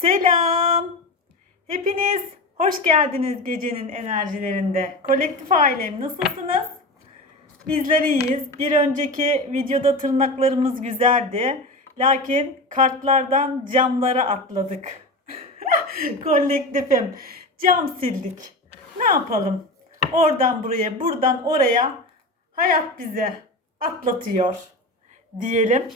Selam. Hepiniz hoş geldiniz gecenin enerjilerinde. Kolektif ailem nasılsınız? Bizler iyiyiz. Bir önceki videoda tırnaklarımız güzeldi. Lakin kartlardan camlara atladık. Kolektifim. Cam sildik. Ne yapalım? Oradan buraya, buradan oraya hayat bize atlatıyor diyelim.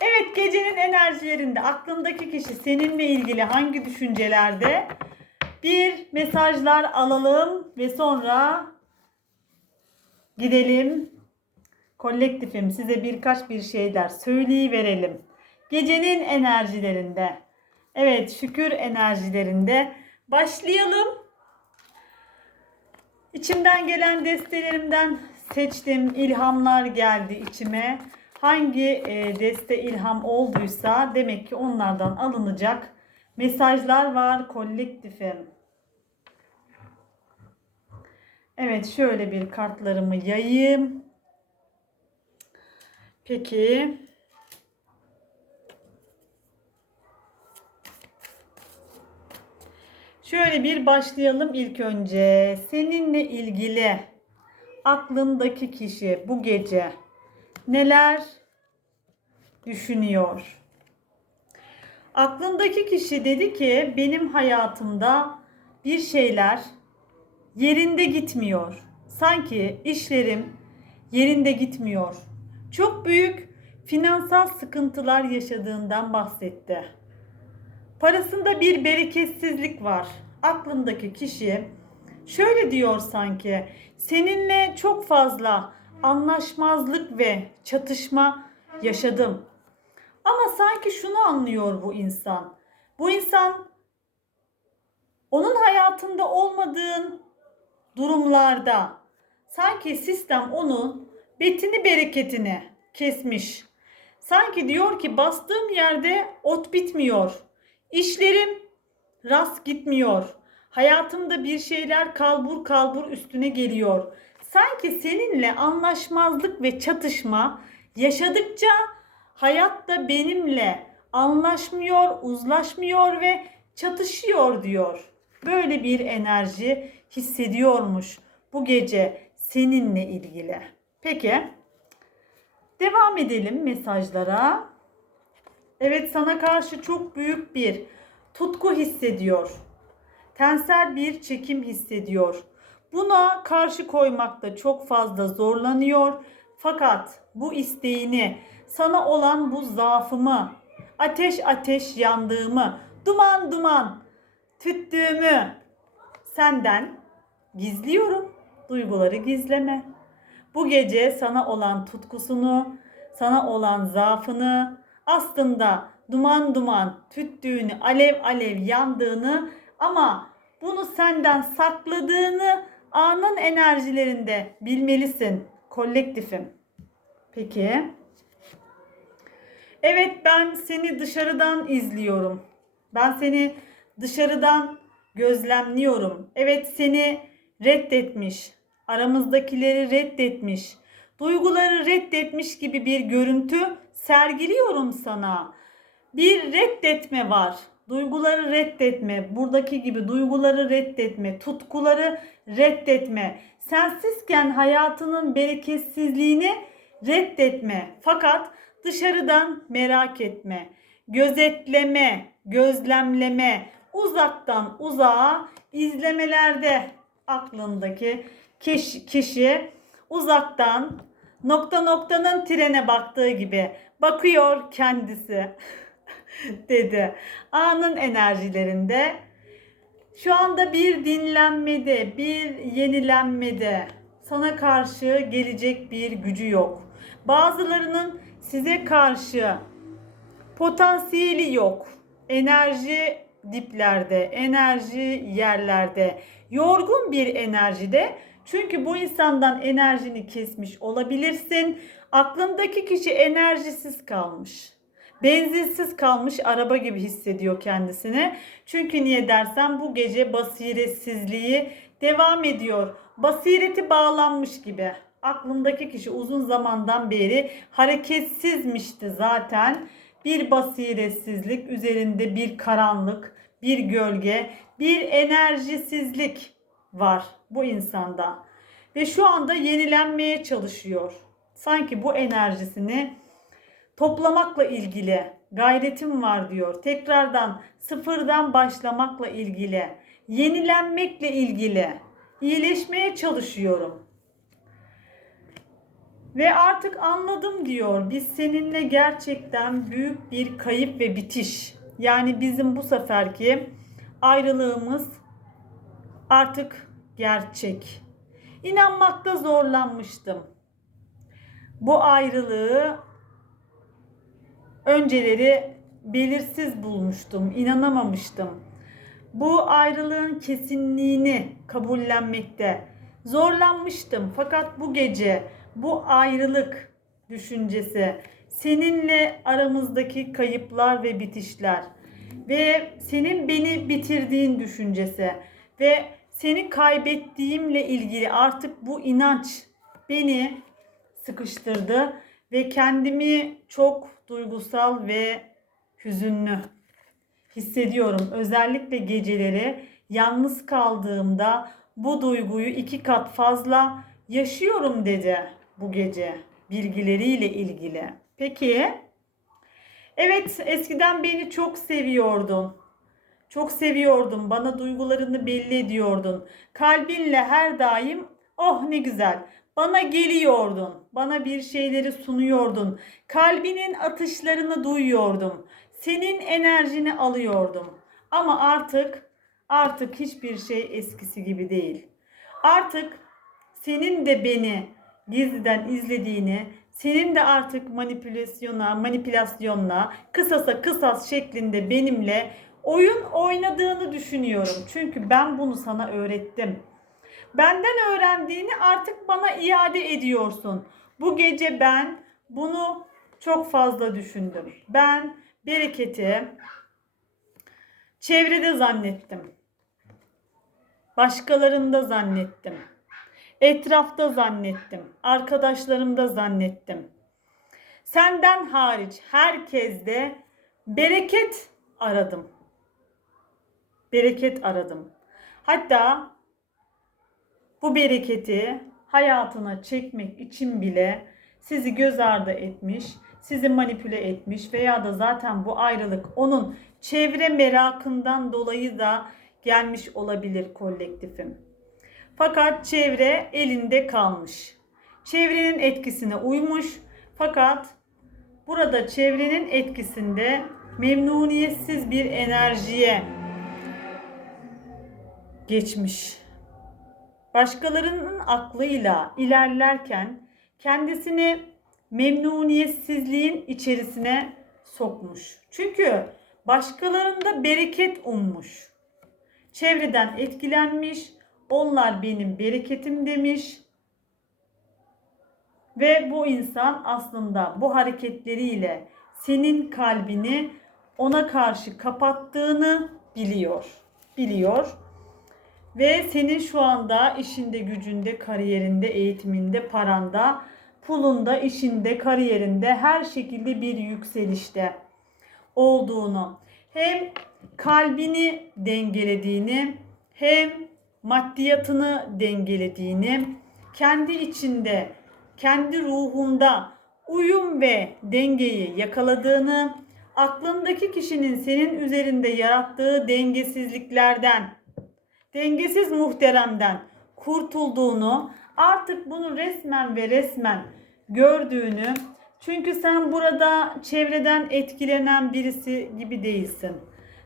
Evet gecenin enerjilerinde aklındaki kişi seninle ilgili hangi düşüncelerde? Bir mesajlar alalım ve sonra gidelim. Kolektifim size birkaç bir şeyler söyleyiverelim. Gecenin enerjilerinde. Evet şükür enerjilerinde başlayalım. İçimden gelen destelerimden seçtim. ilhamlar geldi içime. Hangi e, deste ilham olduysa demek ki onlardan alınacak mesajlar var kolektifim. Evet şöyle bir kartlarımı yayayım. Peki. Şöyle bir başlayalım ilk önce. Seninle ilgili aklındaki kişi bu gece neler düşünüyor? Aklındaki kişi dedi ki benim hayatımda bir şeyler yerinde gitmiyor. Sanki işlerim yerinde gitmiyor. Çok büyük finansal sıkıntılar yaşadığından bahsetti. Parasında bir bereketsizlik var. Aklındaki kişi şöyle diyor sanki seninle çok fazla anlaşmazlık ve çatışma yaşadım. Ama sanki şunu anlıyor bu insan. Bu insan onun hayatında olmadığın durumlarda sanki sistem onun betini bereketini kesmiş. Sanki diyor ki bastığım yerde ot bitmiyor. İşlerim rast gitmiyor. Hayatımda bir şeyler kalbur kalbur üstüne geliyor. Sanki seninle anlaşmazlık ve çatışma yaşadıkça hayatta benimle anlaşmıyor, uzlaşmıyor ve çatışıyor diyor. Böyle bir enerji hissediyormuş bu gece seninle ilgili. Peki devam edelim mesajlara. Evet sana karşı çok büyük bir tutku hissediyor. Tensel bir çekim hissediyor. Buna karşı koymakta çok fazla zorlanıyor. Fakat bu isteğini, sana olan bu zaafımı, ateş ateş yandığımı, duman duman tüttüğümü senden gizliyorum. Duyguları gizleme. Bu gece sana olan tutkusunu, sana olan zaafını, aslında duman duman tüttüğünü, alev alev yandığını ama bunu senden sakladığını anın enerjilerinde bilmelisin kolektifim. Peki. Evet ben seni dışarıdan izliyorum. Ben seni dışarıdan gözlemliyorum. Evet seni reddetmiş. Aramızdakileri reddetmiş. Duyguları reddetmiş gibi bir görüntü sergiliyorum sana. Bir reddetme var. Duyguları reddetme. Buradaki gibi duyguları reddetme. Tutkuları reddetme. Sensizken hayatının bereketsizliğini reddetme. Fakat dışarıdan merak etme. Gözetleme, gözlemleme, uzaktan uzağa izlemelerde aklındaki kişi, kişi uzaktan nokta noktanın trene baktığı gibi bakıyor kendisi dedi. Anın enerjilerinde şu anda bir dinlenmede, bir yenilenmede sana karşı gelecek bir gücü yok. Bazılarının size karşı potansiyeli yok. Enerji diplerde, enerji yerlerde, yorgun bir enerjide. Çünkü bu insandan enerjini kesmiş olabilirsin. Aklındaki kişi enerjisiz kalmış. Benzinsiz kalmış araba gibi hissediyor kendisini. Çünkü niye dersen bu gece basiretsizliği devam ediyor. Basireti bağlanmış gibi. Aklımdaki kişi uzun zamandan beri hareketsizmişti zaten. bir basiretsizlik, üzerinde bir karanlık, bir gölge, bir enerjisizlik var bu insanda. Ve şu anda yenilenmeye çalışıyor. Sanki bu enerjisini toplamakla ilgili gayretim var diyor. Tekrardan sıfırdan başlamakla ilgili, yenilenmekle ilgili, iyileşmeye çalışıyorum. Ve artık anladım diyor. Biz seninle gerçekten büyük bir kayıp ve bitiş. Yani bizim bu seferki ayrılığımız artık gerçek. İnanmakta zorlanmıştım. Bu ayrılığı önceleri belirsiz bulmuştum, inanamamıştım. Bu ayrılığın kesinliğini kabullenmekte zorlanmıştım. Fakat bu gece bu ayrılık düşüncesi, seninle aramızdaki kayıplar ve bitişler ve senin beni bitirdiğin düşüncesi ve seni kaybettiğimle ilgili artık bu inanç beni sıkıştırdı ve kendimi çok duygusal ve hüzünlü hissediyorum. Özellikle geceleri yalnız kaldığımda bu duyguyu iki kat fazla yaşıyorum dedi bu gece bilgileriyle ilgili. Peki evet eskiden beni çok seviyordun. Çok seviyordun. Bana duygularını belli ediyordun. Kalbinle her daim oh ne güzel. Bana geliyordun. Bana bir şeyleri sunuyordun. Kalbinin atışlarını duyuyordum. Senin enerjini alıyordum. Ama artık artık hiçbir şey eskisi gibi değil. Artık senin de beni gizliden izlediğini, senin de artık manipülasyona, manipülasyonla, kısasa kısas şeklinde benimle oyun oynadığını düşünüyorum. Çünkü ben bunu sana öğrettim. Benden öğrendiğini artık bana iade ediyorsun. Bu gece ben bunu çok fazla düşündüm. Ben bereketi çevrede zannettim. Başkalarında zannettim. Etrafta zannettim. Arkadaşlarımda zannettim. Senden hariç herkeste bereket aradım. Bereket aradım. Hatta bu bereketi hayatına çekmek için bile sizi göz ardı etmiş, sizi manipüle etmiş veya da zaten bu ayrılık onun çevre merakından dolayı da gelmiş olabilir kolektifim. Fakat çevre elinde kalmış. Çevrenin etkisine uymuş fakat burada çevrenin etkisinde memnuniyetsiz bir enerjiye geçmiş. Başkalarının aklıyla ilerlerken kendisini memnuniyetsizliğin içerisine sokmuş. Çünkü başkalarında bereket ummuş. Çevreden etkilenmiş, onlar benim bereketim demiş. Ve bu insan aslında bu hareketleriyle senin kalbini ona karşı kapattığını biliyor. Biliyor. Ve senin şu anda işinde, gücünde, kariyerinde, eğitiminde, paranda, pulunda, işinde, kariyerinde her şekilde bir yükselişte olduğunu, hem kalbini dengelediğini, hem maddiyatını dengelediğini, kendi içinde, kendi ruhunda uyum ve dengeyi yakaladığını, aklındaki kişinin senin üzerinde yarattığı dengesizliklerden, dengesiz muhteremden kurtulduğunu, artık bunu resmen ve resmen gördüğünü, çünkü sen burada çevreden etkilenen birisi gibi değilsin.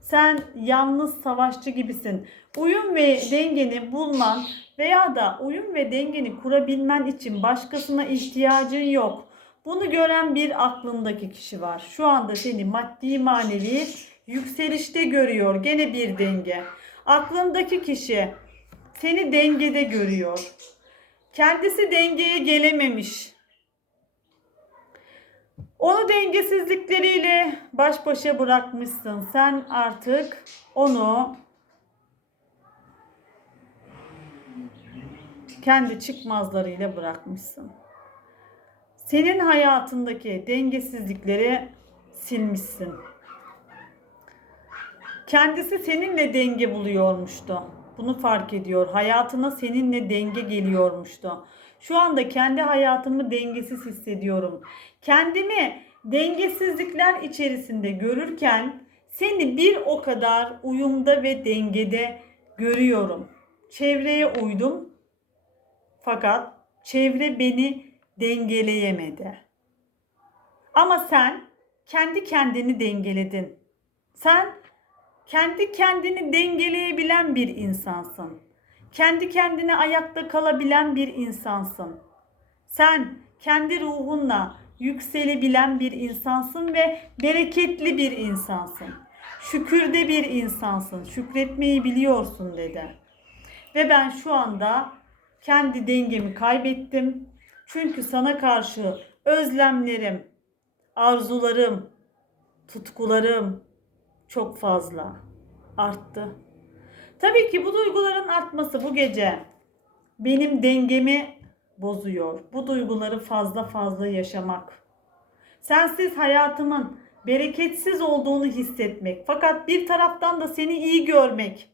Sen yalnız savaşçı gibisin. Uyum ve dengeni bulman veya da uyum ve dengeni kurabilmen için başkasına ihtiyacın yok. Bunu gören bir aklındaki kişi var. Şu anda seni maddi manevi yükselişte görüyor. Gene bir denge. Aklındaki kişi seni dengede görüyor. Kendisi dengeye gelememiş. Onu dengesizlikleriyle baş başa bırakmışsın. Sen artık onu kendi çıkmazlarıyla bırakmışsın. Senin hayatındaki dengesizlikleri silmişsin. Kendisi seninle denge buluyormuştu. Bunu fark ediyor. Hayatına seninle denge geliyormuştu. Şu anda kendi hayatımı dengesiz hissediyorum. Kendimi dengesizlikler içerisinde görürken seni bir o kadar uyumda ve dengede görüyorum. Çevreye uydum. Fakat çevre beni dengeleyemedi. Ama sen kendi kendini dengeledin. Sen kendi kendini dengeleyebilen bir insansın. Kendi kendine ayakta kalabilen bir insansın. Sen kendi ruhunla yükselebilen bir insansın ve bereketli bir insansın. Şükürde bir insansın. Şükretmeyi biliyorsun dedi. Ve ben şu anda kendi dengemi kaybettim. Çünkü sana karşı özlemlerim, arzularım, tutkularım çok fazla arttı. Tabii ki bu duyguların artması bu gece benim dengemi bozuyor. Bu duyguları fazla fazla yaşamak. Sensiz hayatımın bereketsiz olduğunu hissetmek. Fakat bir taraftan da seni iyi görmek.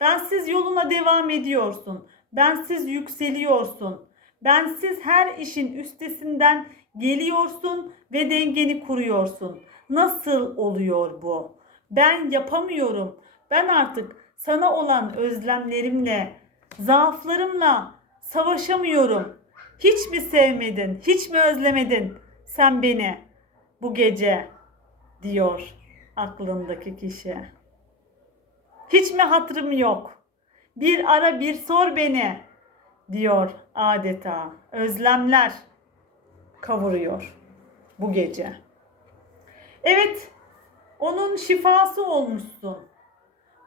Bensiz yoluna devam ediyorsun. Bensiz yükseliyorsun. Bensiz her işin üstesinden geliyorsun ve dengeni kuruyorsun. Nasıl oluyor bu? Ben yapamıyorum. Ben artık sana olan özlemlerimle, zaaflarımla savaşamıyorum. Hiç mi sevmedin? Hiç mi özlemedin sen beni bu gece? diyor aklındaki kişi. Hiç mi hatırım yok? Bir ara bir sor beni diyor adeta. Özlemler kavuruyor bu gece. Evet, onun şifası olmuşsun.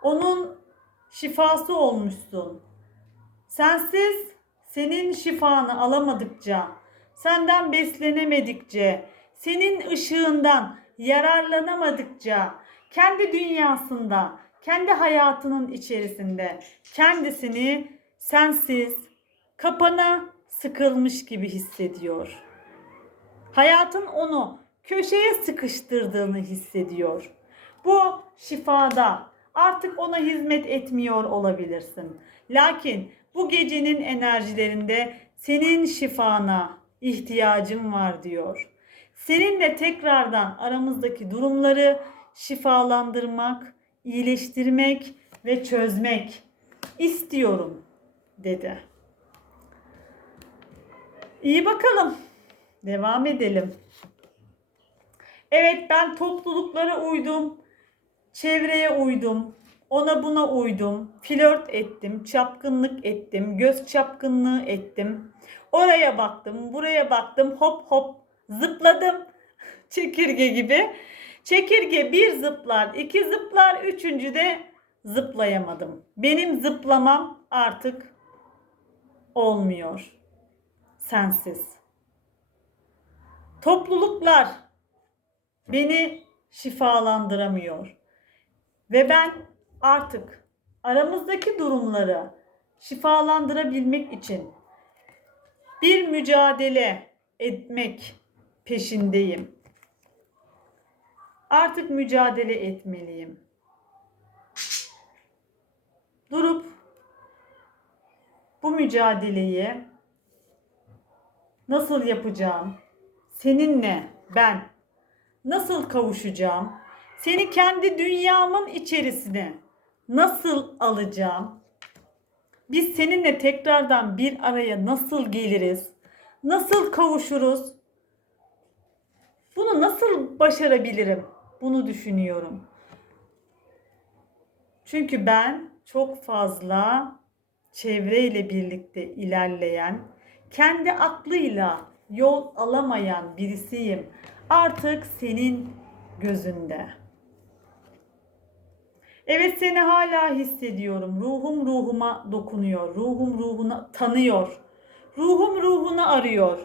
Onun şifası olmuşsun. Sensiz senin şifanı alamadıkça, senden beslenemedikçe, senin ışığından yararlanamadıkça, kendi dünyasında, kendi hayatının içerisinde kendisini sensiz, kapana sıkılmış gibi hissediyor. Hayatın onu köşeye sıkıştırdığını hissediyor. Bu şifada artık ona hizmet etmiyor olabilirsin. Lakin bu gecenin enerjilerinde senin şifana ihtiyacım var diyor. Seninle tekrardan aramızdaki durumları şifalandırmak, iyileştirmek ve çözmek istiyorum dedi. İyi bakalım. Devam edelim. Evet ben topluluklara uydum. Çevreye uydum. Ona buna uydum. Flört ettim. Çapkınlık ettim. Göz çapkınlığı ettim. Oraya baktım. Buraya baktım. Hop hop zıpladım. Çekirge gibi. Çekirge bir zıplar, iki zıplar, üçüncü de zıplayamadım. Benim zıplamam artık olmuyor. Sensiz. Topluluklar beni şifalandıramıyor. Ve ben artık aramızdaki durumları şifalandırabilmek için bir mücadele etmek peşindeyim. Artık mücadele etmeliyim. Durup bu mücadeleyi nasıl yapacağım? Seninle ben nasıl kavuşacağım? Seni kendi dünyamın içerisine nasıl alacağım? Biz seninle tekrardan bir araya nasıl geliriz? Nasıl kavuşuruz? Bunu nasıl başarabilirim? Bunu düşünüyorum. Çünkü ben çok fazla çevreyle birlikte ilerleyen, kendi aklıyla yol alamayan birisiyim. Artık senin gözünde. Evet seni hala hissediyorum. Ruhum ruhuma dokunuyor. Ruhum ruhuna tanıyor. Ruhum ruhunu arıyor.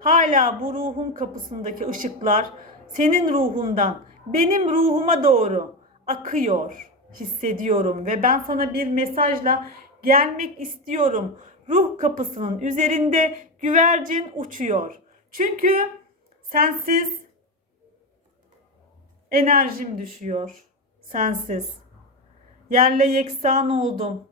Hala bu ruhun kapısındaki ışıklar senin ruhundan benim ruhuma doğru akıyor. Hissediyorum ve ben sana bir mesajla gelmek istiyorum. Ruh kapısının üzerinde güvercin uçuyor. Çünkü sensiz Enerjim düşüyor. Sensiz. Yerle yeksan oldum.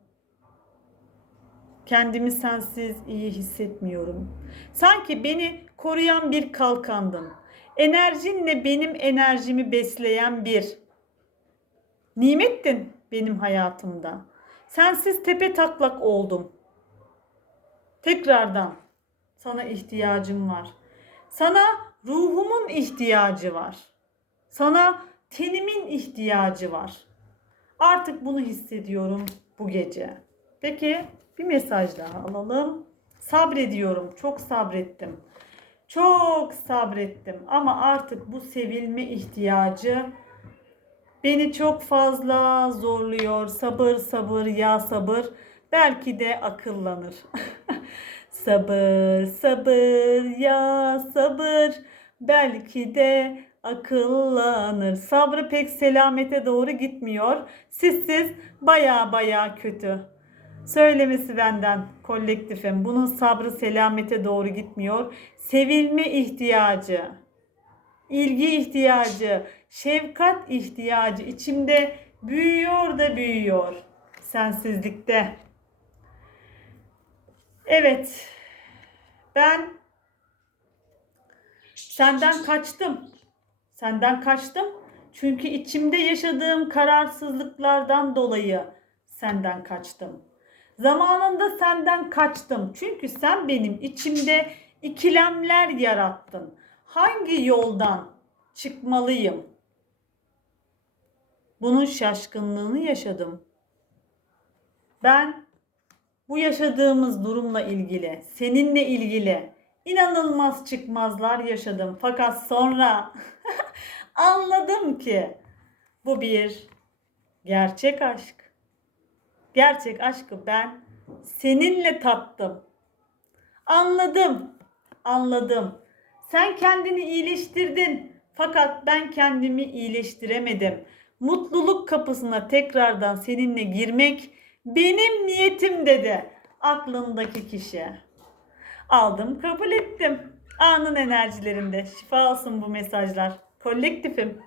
Kendimi sensiz iyi hissetmiyorum. Sanki beni koruyan bir kalkandın. Enerjinle benim enerjimi besleyen bir nimettin benim hayatımda. Sensiz tepe taklak oldum. Tekrardan sana ihtiyacım var. Sana ruhumun ihtiyacı var. Sana tenimin ihtiyacı var. Artık bunu hissediyorum bu gece. Peki bir mesaj daha alalım. Sabrediyorum. Çok sabrettim. Çok sabrettim ama artık bu sevilme ihtiyacı beni çok fazla zorluyor. Sabır sabır ya sabır. Belki de akıllanır. sabır sabır ya sabır. Belki de akıllanır. Sabrı pek selamete doğru gitmiyor. Sizsiz baya baya kötü. Söylemesi benden kolektifim. Bunun sabrı selamete doğru gitmiyor. Sevilme ihtiyacı, ilgi ihtiyacı, şefkat ihtiyacı içimde büyüyor da büyüyor sensizlikte. Evet. Ben senden kaçtım. Senden kaçtım. Çünkü içimde yaşadığım kararsızlıklardan dolayı senden kaçtım. Zamanında senden kaçtım. Çünkü sen benim içimde ikilemler yarattın. Hangi yoldan çıkmalıyım? Bunun şaşkınlığını yaşadım. Ben bu yaşadığımız durumla ilgili, seninle ilgili inanılmaz çıkmazlar yaşadım. Fakat sonra anladım ki bu bir gerçek aşk. Gerçek aşkı ben seninle tattım. Anladım. Anladım. Sen kendini iyileştirdin. Fakat ben kendimi iyileştiremedim. Mutluluk kapısına tekrardan seninle girmek benim niyetim dedi aklındaki kişi. Aldım, kabul ettim. Anın enerjilerinde şifa olsun bu mesajlar. Kolektifim.